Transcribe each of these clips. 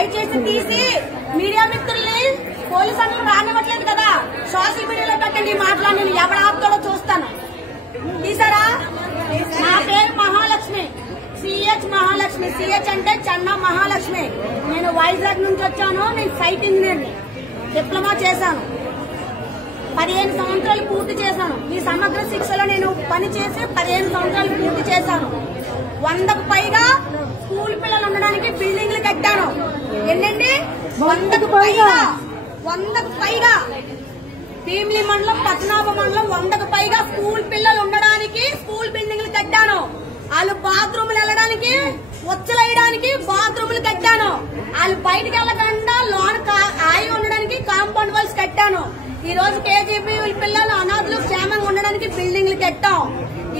దయచేసి తీసి మీడియా మిత్రుల్ని పోలీసు అందరూ రానివ్వట్లేదు కదా, సోషల్ మీడియాలో పెట్టండి. మాటలు నేను ఎవరు ఆపుతాడో చూస్తాను. తీసారా? నా పేరు మహాలక్ష్మి, సిహెచ్ మహాలక్ష్మి. సిహెచ్ అంటే చెన్న మహాలక్ష్మి. నేను వైజాగ్ నుంచి వచ్చాను. నేను సైట్ ఇంజనీర్ని, డిప్లొమా చేశాను. 15 సంవత్సరాలు పూర్తి చేశాను. ఈ సమగ్ర శిక్షలో నేను పని చేసి 15 సంవత్సరాలు పూర్తి చేశాను. 100కు పైగా స్కూల్ పిల్లలు ఉండడానికి బిల్డింగ్లు కట్టాను. ఎన్నండి? 100కు పైగా భీమిలి మండలం, పద్మనాభ మండలం 100కు పైగా స్కూల్ పిల్లలు ఉండడానికి స్కూల్ బిల్డింగ్లు కట్టాను. వాళ్ళు బాత్రూములు వెళ్ళడానికి, వచ్చలేయడానికి బాత్రూములు కట్టాను. వాళ్ళు బయటకు వెళ్ళకుండా లోన్ ఆయి ఉండడానికి కాంపౌండ్ వాల్స్ కట్టాను. ఈ రోజు కేజీబీ పిల్లలు అనాథులు క్షేమంగా ఉండడానికి బిల్డింగ్లు కట్టాం.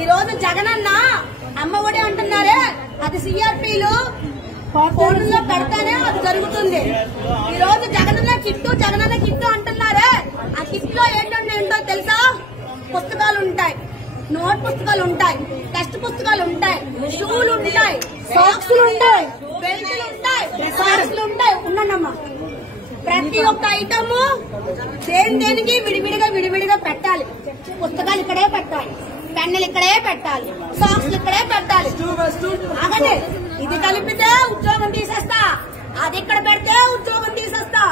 ఈ రోజు జగనన్న అమ్మ ఒడి అంటున్నారే, అది సిఆర్పీలు ఫోన్లో పెడతానే అది జరుగుతుంది. ఈ రోజు జగనన్న కిట్టు అంటున్నారే, ఆ కిట్ లో ఏంటో తెలుసా? పుస్తకాలు ఉంటాయి, నోట్ పుస్తకాలు ఉంటాయి, టెక్స్ట్ పుస్తకాలు ఉంటాయి, షూలు ఉంటాయి, సాక్స్లు ఉంటాయి, బెల్ట్లు ఉంటాయి, సాక్స్లు ఉంటాయి. ఉన్నానమ్మా, ప్రతి ఒక్క ఐటమ్ దేనికి విడివిడిగా పెట్టాలి. పుస్తకాలు ఇక్కడే పెట్టాలి, పెన్నులు ఇక్కడే పెట్టాలి, సాక్స్లు ఇక్కడే పెట్టాలి. అదే ఇది కలిపితే ఉద్యోగం తీసేస్తా, అది ఇక్కడ పెడితే ఉద్యోగం తీసేస్తా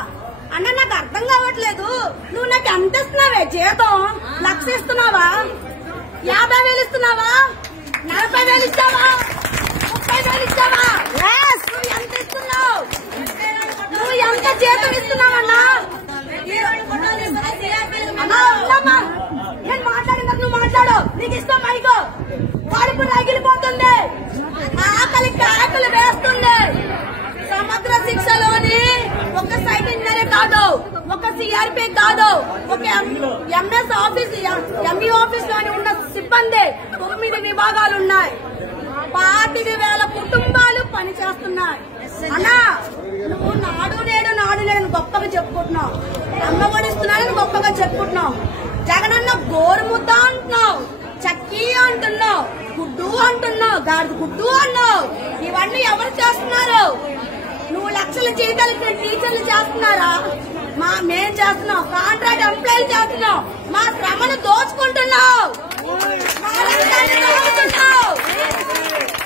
అన్న. నాకు అర్థం కావట్లేదు. నువ్వు నాకు ఎంత ఇస్తున్నావే జీతం? 1,00,000 ఇస్తున్నావా? 50,000 ఇస్తున్నావా? 40,000 ఇస్తావా? 30,000 ఇస్తావా? నువ్వు ఎంత ఇస్తున్నావు? నువ్వు ఎంత జీతం ఇస్తున్నావన్నా? అన్నా ఉన్నామా? నేను మాట్లాడినా నువ్వు మాట్లాడు. నీకు ఇష్టం మైకో. కడుపు రగిలిపోతుంది, ఆకలి వేస్తుంది. సమగ్ర శిక్షలోని ఒక సైట్ ఇంజనీర్ కాదు, ఒక సిఆర్పీ కాదు, ఒక ఎంఎస్ ఆఫీస్, ఎంఈ ఆఫీస్ లోని ఉన్న సిబ్బంది 9 విభాగాలు ఉన్నాయి. 25,000 కుటుంబాలు పనిచేస్తున్నాయి. అన్నా, నువ్వు నాడు నేడు గొప్పగా చెప్పుకుంటున్నావు, అమ్మ ఒడిస్తున్నానని గొప్పగా చెప్పుకుంటున్నావు. జగనన్న గోరుముద్ద అంటున్నావు, చక్కీ అంటున్నావు, గుడ్డు అంటున్నావు, గాడిద గుడ్డు అన్నావు. ఇవన్నీ ఎవరు చేస్తున్నారు? నువ్వు లక్షల జీతాలు టీచర్లు చేస్తున్నారా? మేం చేస్తున్నావు, కాంట్రాక్ట్ ఎంప్లాయీలు చేస్తున్నావు. మా శ్రమను దోచుకుంటున్నావు.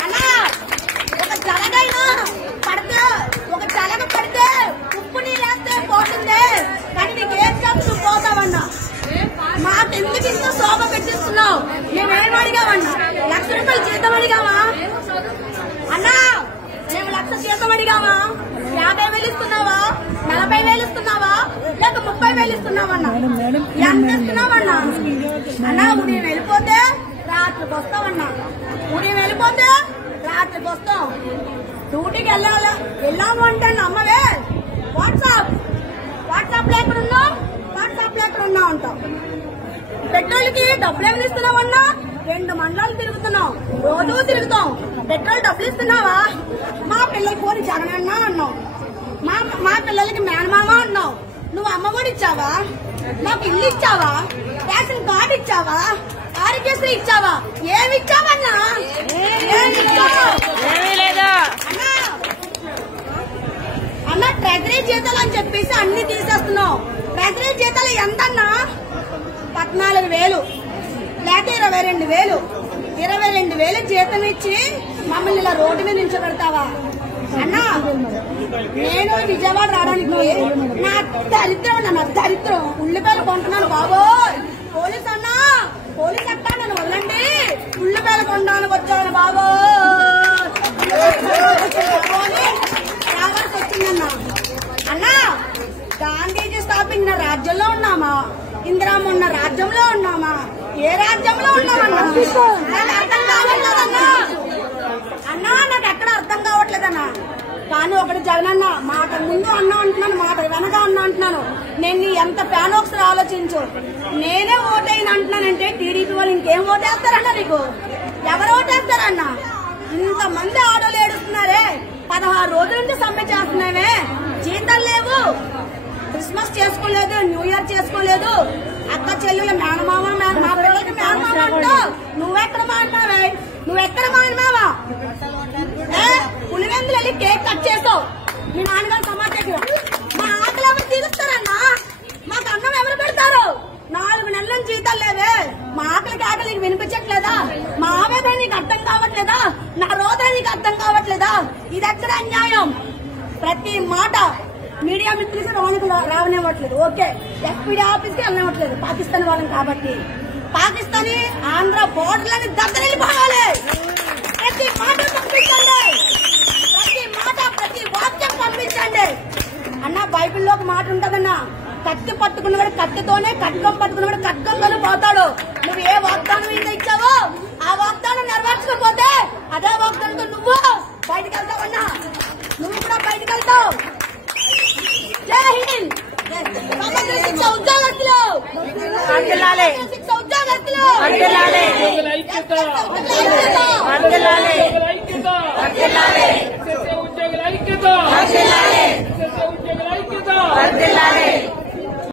అలా ఒక జలగ పడితే ఉప్పు నీళ్ళేస్తే పోతుంది, కానీ నీకు ఏం చెప్పు పోతావన్నా. మాకెందుకు ఇంత శోభ పెట్టిస్తున్నావు? మేమేం అడిగామన్నా? 1,00,000 రూపాయలు జీతం అడిగామా అన్నా? మేము 1,00,000 జీతం అడిగామా? 50,000 ఇస్తున్నావా? 40,000 ఇస్తున్నావా? లేక 30,000 ఇస్తున్నావన్నా? ఎంత ఇస్తున్నావన్నా? అన్నా, ఉదయం వెళ్ళిపోతే రాత్రికి వస్తావన్నా. ఉదయం వెళ్ళిపోతే రాత్రికి వస్తాం. డ్యూటీకి వెళ్ళాము అంటే అమ్మవే వాట్సాప్ లో ఎక్కడున్నావు అంటాం. పెట్రోల్ కి డబ్బులు ఏమైనా ఇస్తున్నావన్నా? 2 మండలాలు తిరుగుతున్నాం, రోజు తిరుగుతాం. పెట్రోల్ డబ్బులు ఇస్తున్నావా? మా పిల్లలకి పోని జగనన్న అన్నావు, మా పిల్లలకి మేనమామ అన్నావు. నువ్వు అమ్మఒడి ఇచ్చావా? మాకు ఇల్లు ఇచ్చావా? రేషన్ కార్డు ఇచ్చావా? ఆరోగ్యశ్రీ ఇచ్చావా? ఏమి ఇచ్చావన్నా? అన్నా, ట్రెజరీ జీతాలు అని చెప్పేసి అన్ని తీసేస్తున్నావు. ట్రెజరీ జీతాలు ఎంతన్నా? 14,000 లేక 22,000. 22,000 జీతం ఇచ్చి మమ్మల్ని ఇలా రోడ్డు మీద నిల్చోబెడతావా అన్నా? నేను విజయవాడ రావడానికి నా దరిద్రం ఉల్లిపాయలు కొంటున్నాను బాబోయ్. పోలీస్ అన్నా, పోలీస్ అక్క నన్ను వదలండి, ఉల్లిపాయలు కొనడానికి వచ్చాను బాబోయ్. రావాల్సి వచ్చిందన్నా. అన్నా, గాంధీజీ స్థాపించిన రాజ్యంలో ఉన్నామా? ఇందిరామ్మ ఉన్న రాజ్యంలో ఉన్నామా? ఏ రాజ్యంలో ఉన్నామన్నా? నాకు అర్థం కావట్లేదన్నా. అన్నా, నాకు ఎక్కడ అర్థం కావట్లేదన్నా. కానీ ఒకటి జగనన్న, మాట ముందు అన్నా అంటున్నాను, మాట వెనక అన్నా అంటున్నాను. నేను ఎంత ఫ్యాన్ ఒకసారి ఆలోచించు. నేనే ఓటైన అంటున్నానంటే టీడీపీ వాళ్ళు ఇంకేం ఓటేస్తారన్నా? నీకు ఎవరు ఓటేస్తారన్నా? ఇంతమంది ఆడోళ్ళు ఏడుస్తున్నారే. 16 రోజుల నుంచి సమ్మె చేస్తున్నామే, జీతాలు లేవు, క్రిస్మస్ చేసుకోలేదు, న్యూ ఇయర్ చేసుకోలేదు. అక్క చెల్లెలు మేనమామ, మా పిల్లలకి మేనమామ అంటావు. నువ్వెక్కడ మాట్లావే? నువ్వెక్కడ మాట్లావా? పులివెందులు వెళ్ళి కేక్ కట్ చేసావు. మీ నాన్నగారు కేకలు నీకు వినిపించట్లేదా? మా ఆవేదన నీకు అర్థం కావట్లేదా? నా రోదన నీకు అర్థం కావట్లేదా? ఇది ఎక్కడ అన్యాయం? ప్రతి మాట మీడియా మిత్రులకి లోనికి రావనివ్వట్లేదు. ఓకే, ఎస్పీడీ ఆఫీస్ కి వెళ్ళనివ్వట్లేదు పాకిస్తాన్ వాళ్ళని కాబట్టి. పాకిస్తానీ ఆంధ్ర బోర్డర్లని దద్దరిల్లిపోవాలి. ప్రతి మాట పంపించండి, ప్రతి మాట ప్రతి వాక్యం పంపించండి అన్న. బైబిల్లో ఒక మాట ఉంటదన్నా, కత్తి పట్టుకున్నవాడు కత్తితోనే, ఖడ్గం పట్టుకున్నవాడు ఖడ్గంతోనే పోతాడు. నువ్వు ఏ వాగ్దానం మీద ఇచ్చావో ఆ వాగ్దానం నెరవేర్చకపోతే అదే వాగ్దానంతో నువ్వు బయటకు వెళ్తావన్నా. నువ్వు కూడా బయటకు వెళ్తావు. జై హింద్. సమగ్ర శిక్ష ఉద్యోగస్తులు, శిక్ష ఉద్యోగస్తులు, ఉద్యోగుల ఐక్యత.